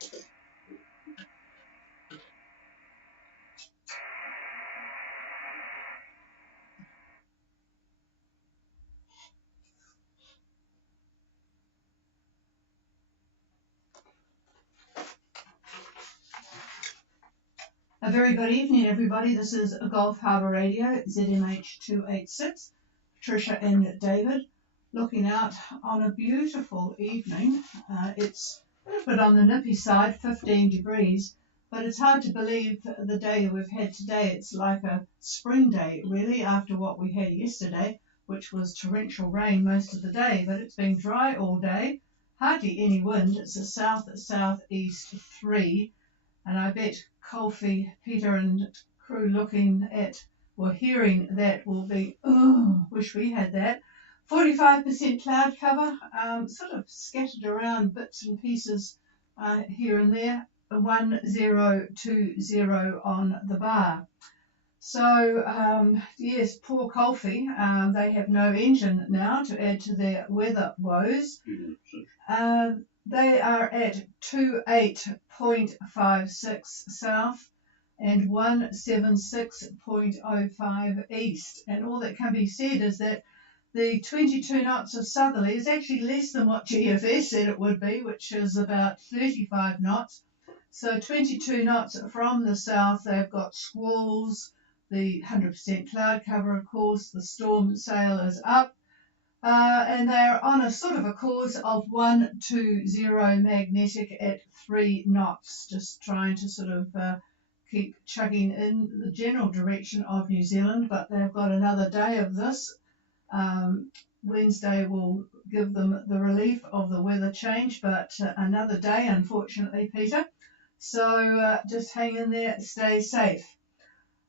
A very good evening, everybody. This is Gulf Harbour Radio, ZMH 286. Patricia and David looking out on a beautiful evening. It's a little bit on the nippy side, 15 degrees, but it's hard to believe the day that we've had today. It's like a spring day, really, after what we had yesterday, which was torrential rain most of the day, but it's been dry all day, hardly any wind. It's a south-southeast 3. And I bet Colfie, Peter and crew looking at or hearing that will be, oh, wish we had that. 45% cloud cover, sort of scattered around bits and pieces here and there. 1020 on the bar. So, yes, poor Colfie. They have no engine now to add to their weather woes. They are at 28.56 south and 176.05 east. And all that can be said is that the 22 knots of southerly is actually less than what GFS said it would be, which is about 35 knots. So 22 knots from the south, they've got squalls, the 100% cloud cover, of course, the storm sail is up. And they're on a sort of a course of 120 magnetic at 3 knots, just trying to sort of keep chugging in the general direction of New Zealand, but they've got another day of this. Wednesday will give them the relief of the weather change, but another day, unfortunately, Peter. So just hang in there, stay safe.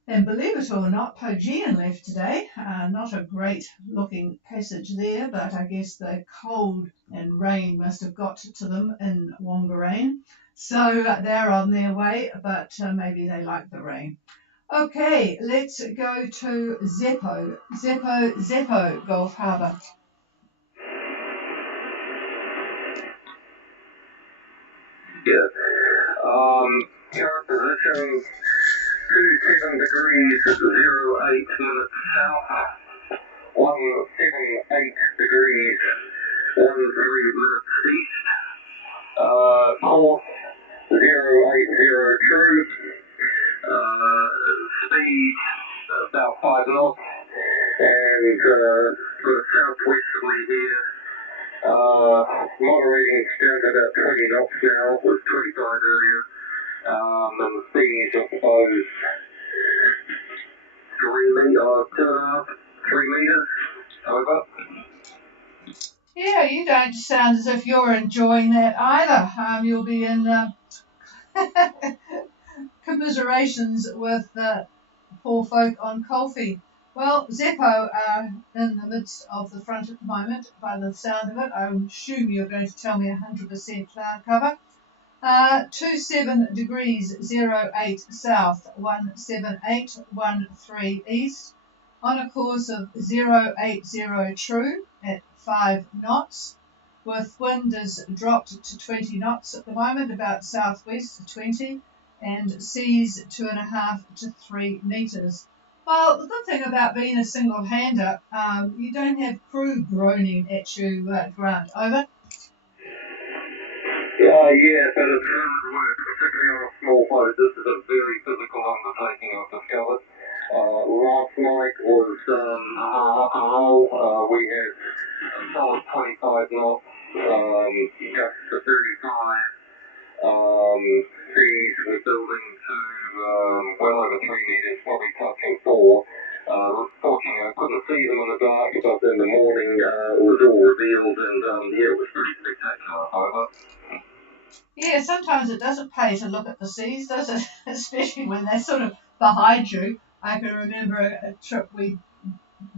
And believe it or not, Pogean left today. Not a great looking passage there, but I guess the cold and rain must have got to them in Wangarain. So they're on their way, but maybe they like the rain. Okay, let's go to Zeppo. Zeppo, Gulf Harbour. Yes. Current position 27 degrees 08 minutes south, 178 degrees 13 minutes east, course 080 true, speed about 5 knots, and for the southwesterly here, moderating down to about 20 knots now, was 25 earlier. And the speed, I suppose, 3 meters, over. Yeah, you don't sound as if you're enjoying that either. You'll be in commiserations with poor folk on Colfie. Well, Zeppo are in the midst of the front at the moment, by the sound of it. I assume you're going to tell me 100% cloud cover. 27 degrees 08 south, 17813 east, on a course of 080 true at 5 knots, with wind is dropped to 20 knots at the moment, about southwest to 20, and seas 2.5 to 3 metres. Well, the good thing about being a single-hander, you don't have crew groaning at you, Grant. Over. Yeah, but it's hard work, particularly on a small boat. This is a very physical undertaking, I've discovered. Last night was rock and roll. We had a solid 25 knots, just to 35. Seas were building to well over 3 meters, probably touching 4. Fortunately, I couldn't see them in the dark, but in the morning it was all revealed, and yeah, it was pretty spectacular. Over. Yeah, sometimes it doesn't pay to look at the seas, does it? Especially when they're sort of behind you. I can remember a trip we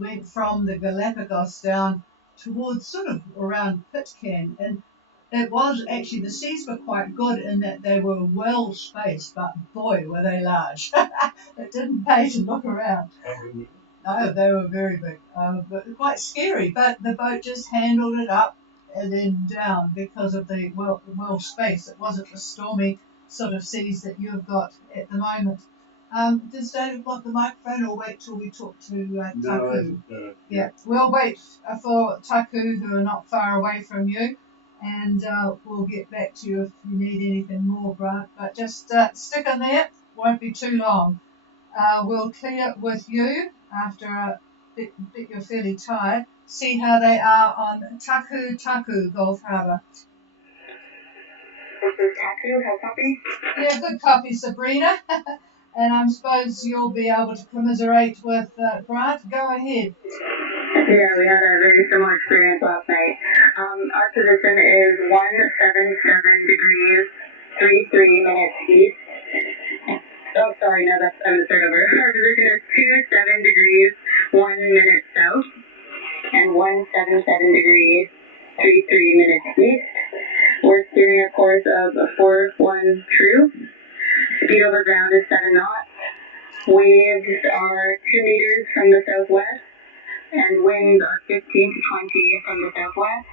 went from the Galapagos down towards sort of around Pitcairn, and it was actually, the seas were quite good in that they were well spaced, but boy, were they large. It didn't pay to look around. No, they were very big, but quite scary. But the boat just handled it up and then down because of the well space. It wasn't the stormy sort of seas that you've got at the moment. Does David want the microphone or wait till we talk to Taku? Yeah, we'll wait for Taku, who are not far away from you, and we'll get back to you if you need anything more, Grant. But just stick in there, won't be too long. We'll clear with you after a bit you're fairly tired. See how they are on Taku Gulf Harbour. This is Taku, how copy? Yeah, good copy, Sabrina. And I suppose you'll be able to commiserate with Grant. Go ahead. Yeah, we had a very similar experience last night. Our position is 177 degrees, 33 minutes east. Oh, sorry, no, I'm going to start over. Our position is 27 degrees, 1 minute south, and 177 degrees, 33 minutes east. We're steering a course of 4-1 true. Speed over ground is 7 knots. Waves are 2 meters from the southwest, and winds are 15 to 20 from the southwest.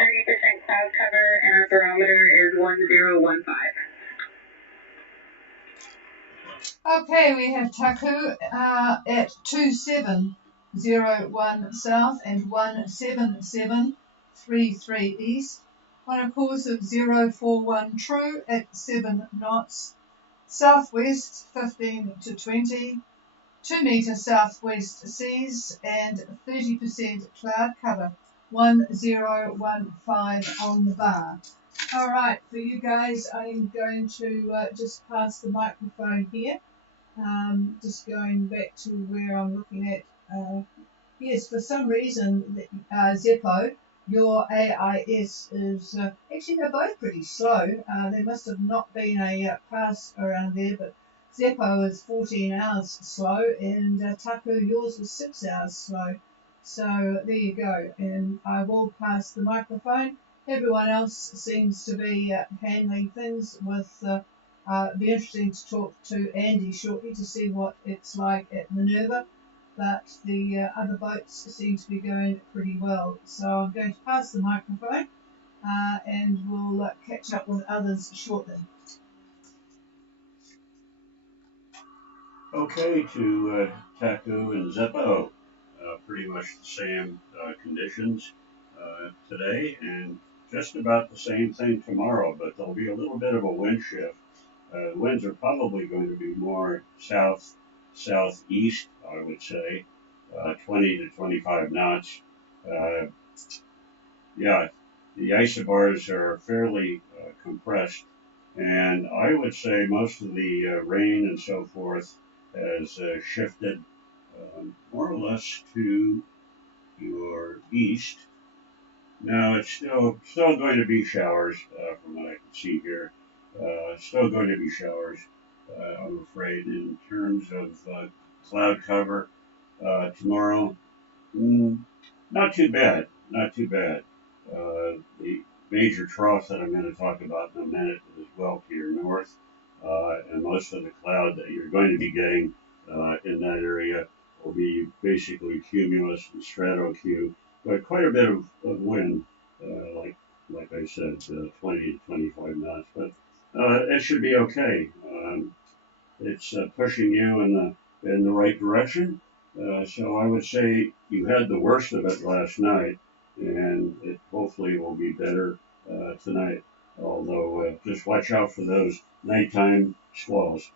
30% cloud cover, and our barometer is 1015. Okay, we have Taku at 2701 south and 17733 east on a course of 041 true at 7 knots. Southwest 15 to 20, 2 metre southwest seas and 30% cloud cover, 1015 on the bar. All right, for you guys, I'm going to just pass the microphone here. Just going back to where I'm looking at. Yes, for some reason, Zeppo, your AIS is actually they're both pretty slow. There must have not been a pass around there, but Zeppo is 14 hours slow, and Taku, yours is 6 hours slow. So there you go, and I will pass the microphone. Everyone else seems to be handling things with. Be interesting to talk to Andy shortly to see what it's like at Minerva, but the other boats seem to be going pretty well. So I'm going to pass the microphone and we'll catch up with others shortly. Okay, to Taku and Zeppo, pretty much the same conditions today, and just about the same thing tomorrow, but there'll be a little bit of a wind shift. Winds are probably going to be more southeast, I would say, 20 to 25 knots. Yeah, the isobars are fairly compressed, and I would say most of the rain and so forth has shifted more or less to your east. Now it's still going to be showers from what I can see here. Still going to be showers, I'm afraid. In terms of cloud cover tomorrow, not too bad, not too bad. The major trough that I'm going to talk about in a minute is well to your north, and most of the cloud that you're going to be getting in that area will be basically cumulus and stratocu, but quite a bit of wind, like I said, 20 to 25 knots. But it should be okay. It's pushing you in the right direction. So I would say you had the worst of it last night, and it hopefully will be better tonight. Although just watch out for those nighttime squalls.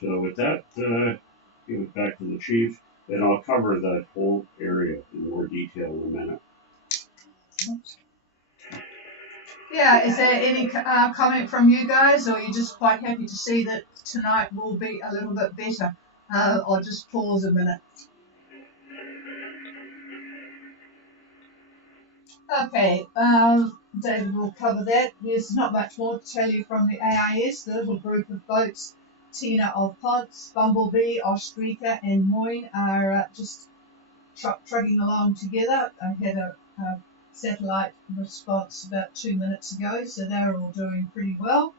So with that, give it back to the chief, and I'll cover that whole area in more detail in a minute. Yeah, is there any comment from you guys, or are you just quite happy to see that tonight will be a little bit better? I'll just pause a minute. Okay, David will cover that. There's not much more to tell you from the AIS. The little group of boats, Tina of Pods, Bumblebee, Ostrika and Moyne are just trugging along together. I had a satellite response about 2 minutes ago, so they're all doing pretty well.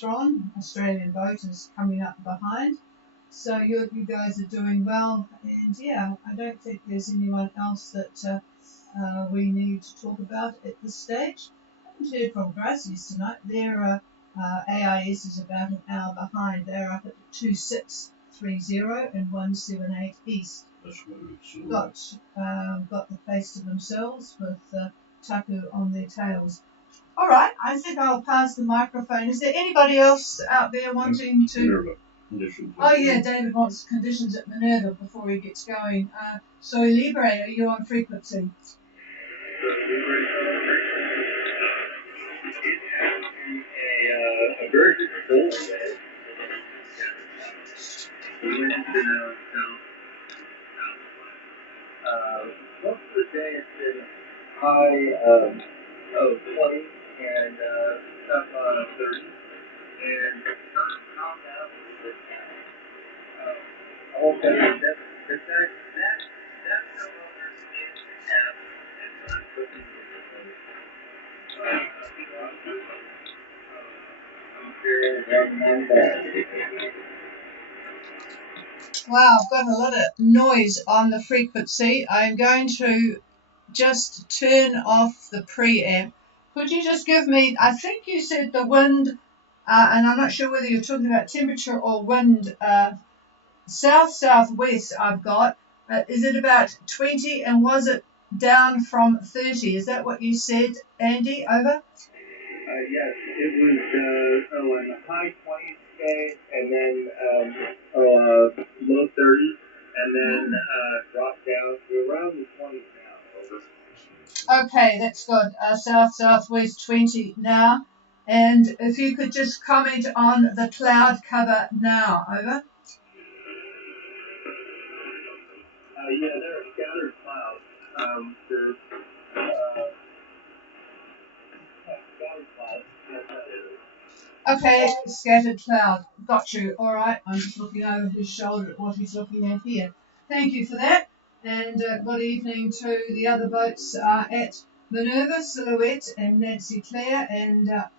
Tron, Australian boat, is coming up behind. So you guys are doing well, and yeah, I don't think there's anyone else that we need to talk about at this stage. I haven't heard from Gracie's tonight. Their AIS is about an hour behind. They're up at 2630 and 178 east. That's good. So, Got the place to themselves with taku on their tails. All right, I think I'll pass the microphone. Is there anybody else out there wanting to? Minerva conditions. Oh yeah, David wants conditions at Minerva before he gets going. Soy Libre, are you on frequency? A very good cold day. The wind has been most of the day it's been high of 20 and some 30, and some calm down a little bit. I won't tell you that's no longer in half, and I'm looking at the Wow, I've got a lot of noise on the frequency. I'm going to just turn off the preamp. Could you just give me, I think you said the wind, and I'm not sure whether you're talking about temperature or wind, south-southwest I've got. Is it about 20 and was it down from 30? Is that what you said, Andy? Over? Yes, it was in the high 20s today, and then low 30s, and then dropped down to around the 20s now. Over. Okay, that's good. South-southwest 20 now. And if you could just comment on the cloud cover now. Over. Yeah, there are scattered clouds. There's scattered clouds. Yes, that is. Okay, scattered cloud. Got you. All right. I'm just looking over his shoulder at what he's looking at here. Thank you for that. And good evening to the other boats at Minerva, Silhouette, and Nancy Clare, and a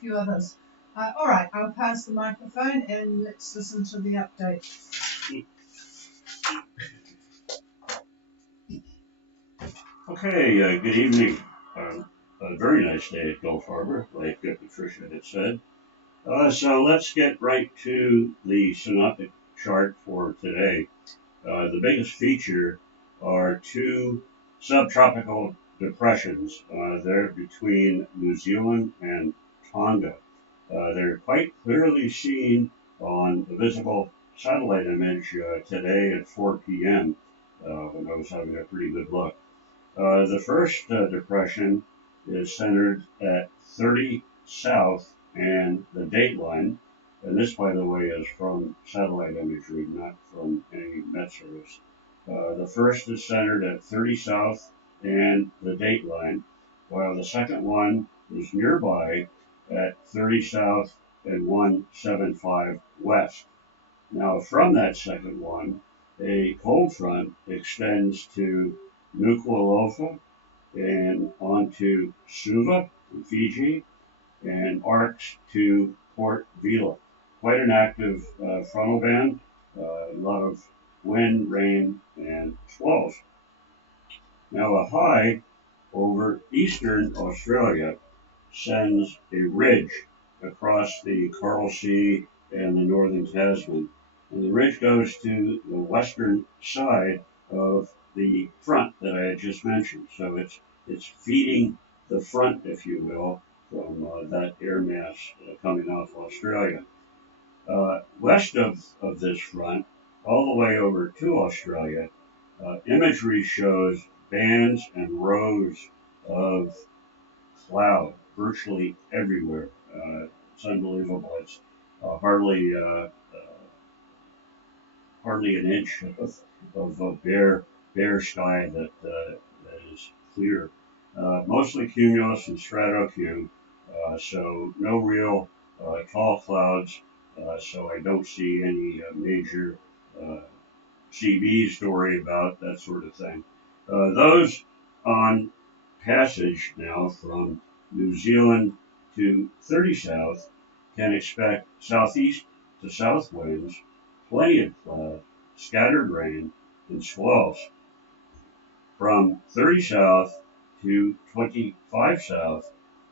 few others. All right. I'll pass the microphone and let's listen to the update. Okay, good evening. A very nice day at Gulf Harbor, like Patricia had said. So let's get right to the synoptic chart for today. The biggest feature are two subtropical depressions. They're between New Zealand and Tonga. They're quite clearly seen on the visible satellite image today at 4 p.m. When I was having a pretty good look. The first depression is centered at 30 south and the dateline, and this, by the way, is from satellite imagery, not from any Met service. The first is centered at 30 south and the dateline, while the second one is nearby at 30 south and 175 west. Now, from that second one, a cold front extends to Nuku'alofa and onto Suva in Fiji and arcs to Port Vila. Quite an active frontal band, a lot of wind, rain, and swells. Now, a high over eastern Australia sends a ridge across the Coral Sea and the northern Tasman. And the ridge goes to the western side of the front that I had just mentioned. So it's feeding the front, if you will, from that air mass coming off Australia. West of this front, all the way over to Australia, imagery shows bands and rows of cloud virtually everywhere. It's unbelievable. It's hardly an inch of bare sky that is clear. Mostly cumulus and stratocumulus, so no real tall clouds. So I don't see any major CBs to worry about, that sort of thing. Those on passage now from New Zealand to 30 south can expect southeast to south winds, plenty of cloud, scattered rain, and squalls. From 30 south to 25 south,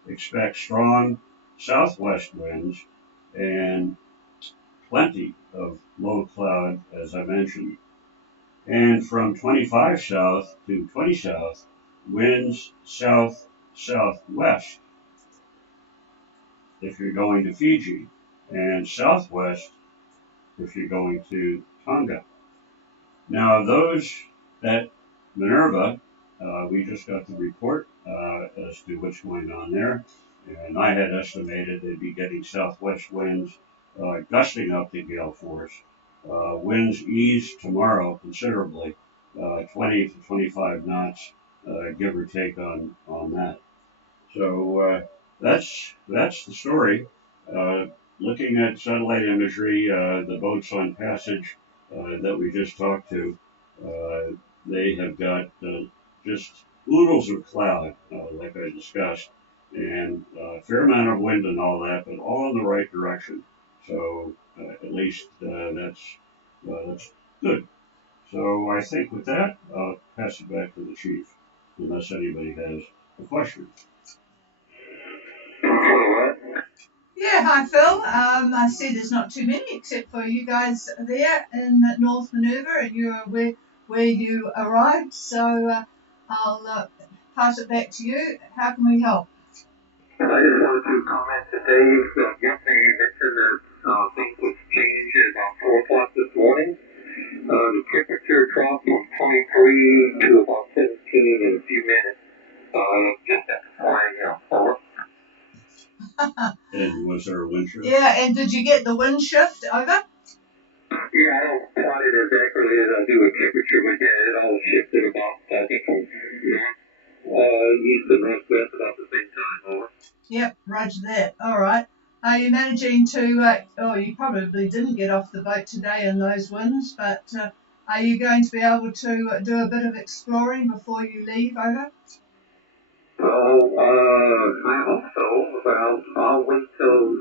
expect strong southwest winds and plenty of low cloud, as I mentioned. And from 25 south to 20 south, winds south southwest if you're going to Fiji, and southwest if you're going to Tonga. Now, those that Minerva, we just got the report as to what's going on there, and I had estimated they'd be getting southwest winds gusting up to gale force. Winds ease tomorrow considerably, 20 to 25 knots, give or take on that. So that's the story. Uh, Looking at satellite imagery, the boats on passage that we just talked to, they have got just oodles of cloud, like I discussed, and a fair amount of wind and all that, but all in the right direction. So at least that's good. So I think with that, I'll pass it back to the chief, unless anybody has a question. Yeah, hi Phil. I see there's not too many except for you guys there in North Minerva, and you're where you arrived. So I'll pass it back to you. How can we help? I just wanted to comment today. Yesterday you mentioned that things would change at about 4 o'clock this morning. The temperature dropped from 23 to about 17 in a few minutes. Just after 4 a.m. Over. And was there a wind shift? Yeah, and did you get the wind shift over? Yeah, I don't plot it as accurately as I do with temperature, but yeah, it all shifted about, I think, from east to northwest about the same time. Over. Yep, roger that. All right. Are you managing to, you probably didn't get off the boat today in those winds, but are you going to be able to do a bit of exploring before you leave over? I hope so, but I'll wait till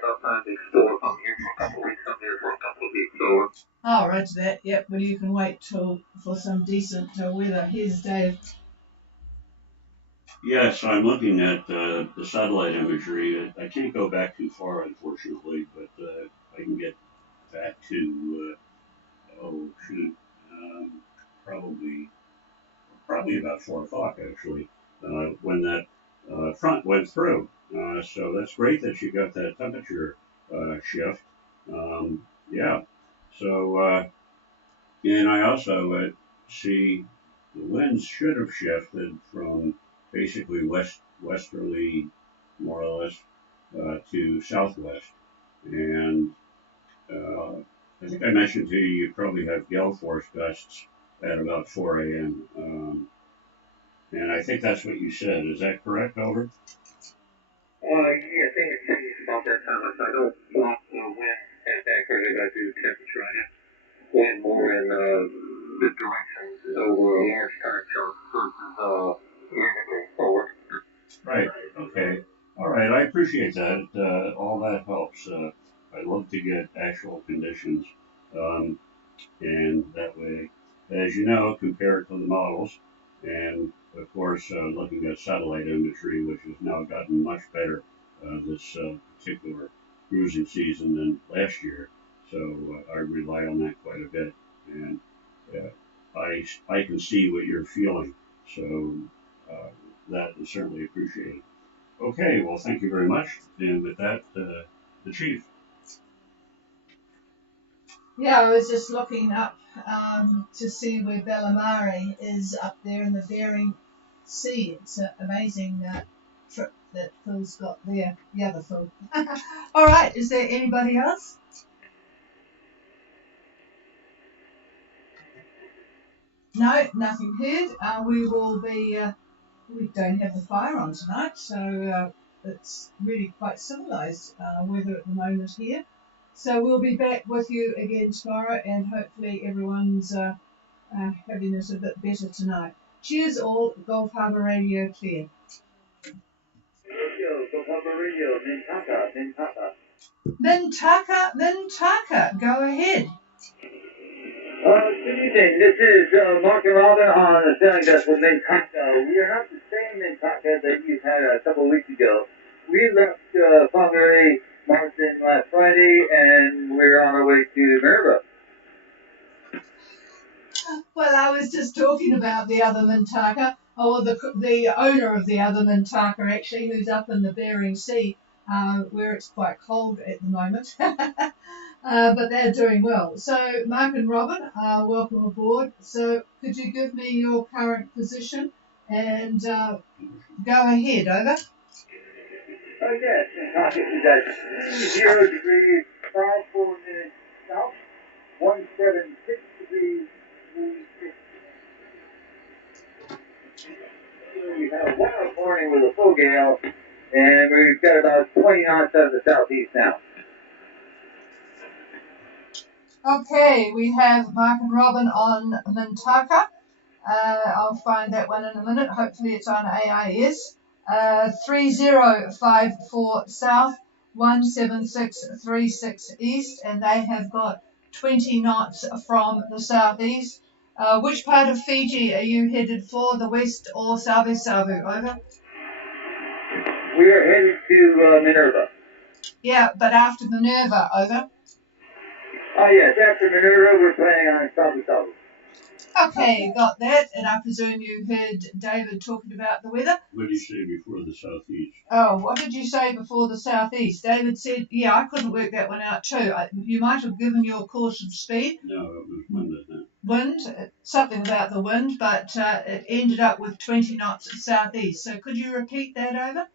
sometime explore. I'm here for a couple of weeks. I'm here for a couple of weeks. So. Oh, roger that. Yep. Well, you can wait till for some decent weather. Here's Dave. Yes, I'm looking at the satellite imagery. I can't go back too far, unfortunately, but I can get back to oh shoot, probably about 4 o'clock actually, when that front went through. So that's great that you got that temperature shift. Yeah. So and I also see the winds should have shifted from basically westerly, more or less, to southwest. And I think I mentioned to you, you probably have gale force gusts at about 4 a.m. And I think that's what you said. Is that correct, Over? Yeah, things change about that time. I don't block the wind as accurate as I do temperature. I just wind more in the directions over a large time chunk versus anything forward. Right. Okay. All right. I appreciate that. All that helps. I love to get actual conditions, um, and that way, as you know, compare it to the models, and of course, looking at satellite imagery, which has now gotten much better this particular cruising season than last year. So I rely on that quite a bit, and I can see what you're feeling. So uh, that is certainly appreciated. Okay, well, thank you very much. And with that, the chief. Yeah, I was just looking up to see where Bellamare is up there in the Bering Sea. It's an amazing trip that Phil's got there. The other Phil. All right, is there anybody else? No, nothing heard. We will be. We don't have the fire on tonight, so it's really quite civilised weather at the moment here. So we'll be back with you again tomorrow, and hopefully everyone's having it a bit better tonight. Cheers all, Gulf Harbour Radio clear. Gulf Harbour Radio, Mintaka. Mintaka, go ahead. Good evening. This is Mark and Robin on the sailing vessel Mintaka. We are not the same Mintaka that you had a couple of weeks ago. We left Ponderay Marston last Friday, and we're on our way to Minerva. Well, I was just talking about the other Mintaka, or the owner of the other Mintaka, actually, who's up in the Bering Sea, where it's quite cold at the moment. But they're doing well. So, Mark and Robin, welcome aboard. So, could you give me your current position and go ahead, over? Yes, Mintaka is at 0 degrees 54 minutes south, 176 degrees 46. We had a wild morning with a full gale, and we've got about 20 knots out of the southeast now. Okay, we have Mark and Robin on Mintaka. I'll find that one in a minute. Hopefully it's on AIS. 3054 south, 17636 east, and they have got 20 knots from the southeast. Which part of Fiji are you headed for, the west or Savu? Over? We are headed to Minerva. Yeah, but after Minerva, over? Oh, yes, after Minerva, we're planning on Savu. Okay, got that. And I presume you heard David talking about the weather. What did you say before the southeast? Oh, what did you say before the southeast? David said, yeah, I couldn't work that one out too. You might have given your course of speed. No, it was wind, isn't it? Wind, something about the wind, but it ended up with 20 knots southeast. So could you repeat that, over?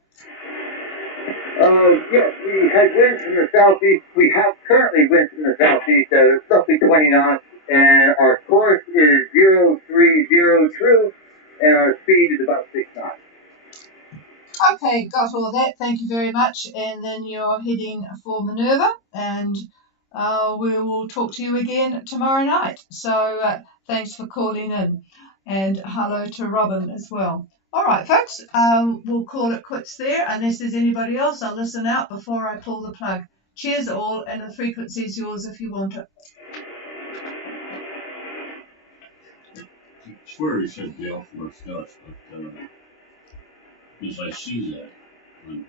Yes, we had winds from the southeast. We have currently winds from the southeast at roughly 20 knots, and our course is 030 true, and our speed is about 6 knots. Okay, got all that. Thank you very much. And then you're heading for Minerva, and we will talk to you again tomorrow night. So thanks for calling in, and hello to Robin as well. All right, folks, we'll call it quits there. Unless there's anybody else, I'll listen out before I pull the plug. Cheers all, and the frequency's yours if you want it. I swear he said Gale Force Dutch, but because I see that on